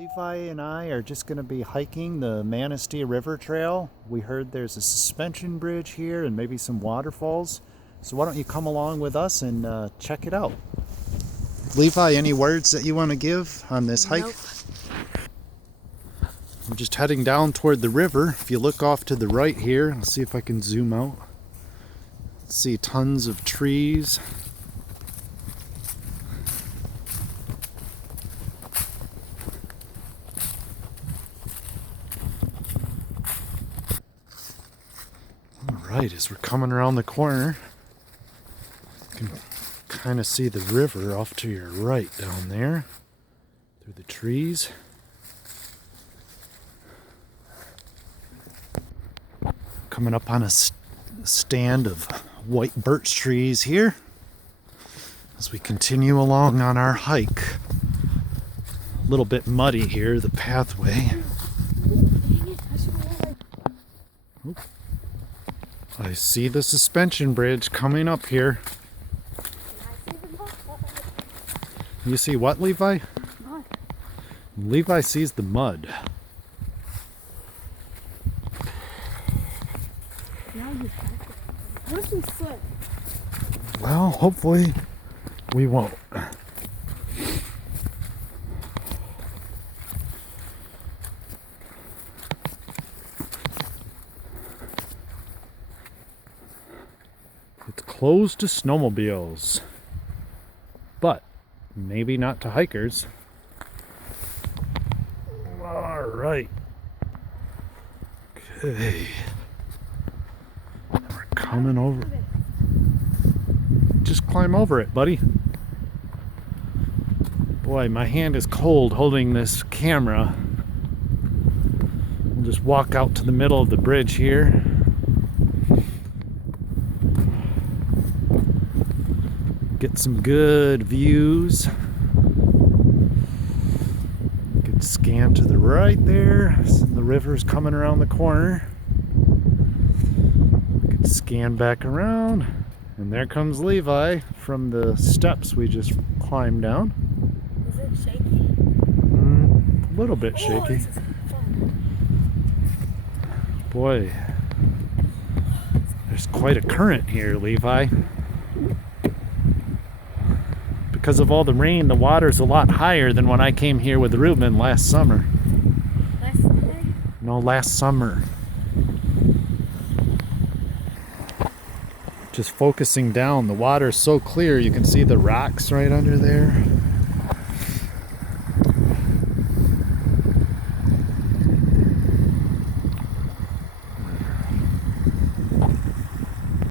Levi and I are just going to be hiking the Manistee River Trail. We heard there's a suspension bridge here and maybe some waterfalls. So why don't you come along with us and check it out. Levi, any words that you want to give on this hike? Nope. I'm just heading down toward the river. If you look off to the right here, I'll see if I can zoom out. See tons of trees. Alright, as we're coming around the corner, you can kind of see the river off to your right down there through the trees. Coming up on a stand of white birch trees here as we continue along on our hike. A little bit muddy here, the pathway. Oop. I see the suspension bridge coming up here. You see what, Levi? Mud. Levi sees the mud. Now you what if we slip? Well, hopefully we won't. It's closed to snowmobiles, but maybe not to hikers. All right. Okay. We're coming over. Just climb over it, buddy. Boy, my hand is cold holding this camera. We'll just walk out to the middle of the bridge here. Get some good views. Good scan to the right there. The river's coming around the corner. Good scan back around. And there comes Levi from the steps we just climbed down. Is it shaky? A little bit shaky. This is fun. Boy, there's quite a current here, Levi. Because of all the rain, the water's a lot higher than when I came here with Ruben last summer. Last Sunday? No, last summer. Just focusing down, the water's so clear you can see the rocks right under there.